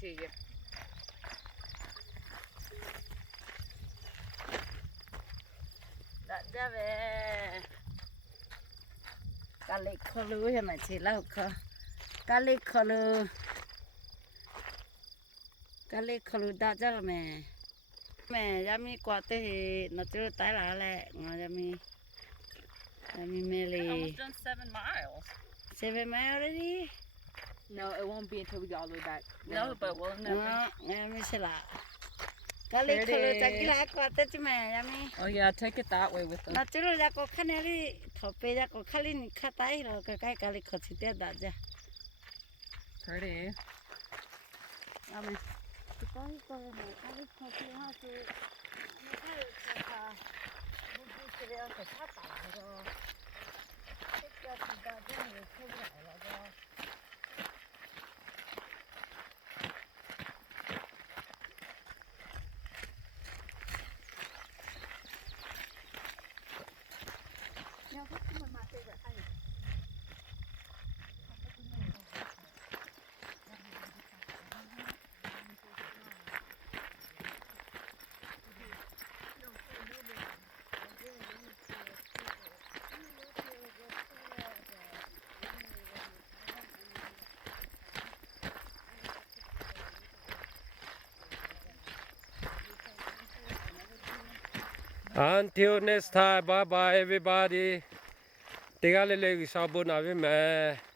ठीक है Đã về Kali kholu hiện nay chỉ là Kali kholu đã ra mẹ ra mi qua tới nó chưa tái lại lẹ ngồi ra mi mê I li almost done 7 miles 7 miles already no it won't be until we get all the way back no but we'll never nghe mi sẽ là Kali kholu chắc là qua tới chứ mẹ ra mi oh yeah take it that way with them nó chưa ra có khăn này đi thọ pe ra có khăn này khá tay rồi cái Kali kholu chỉ tiếc đã ra pretty Amen. Cái này Kali kholu ha chứ nó cái ha bút cái này cái sát tả rồi cái thì đã cho người không lại là do nhau hết mà chơi vậy hay Until next time, bye bye everybody. Tinggal lagi sabun avi meh.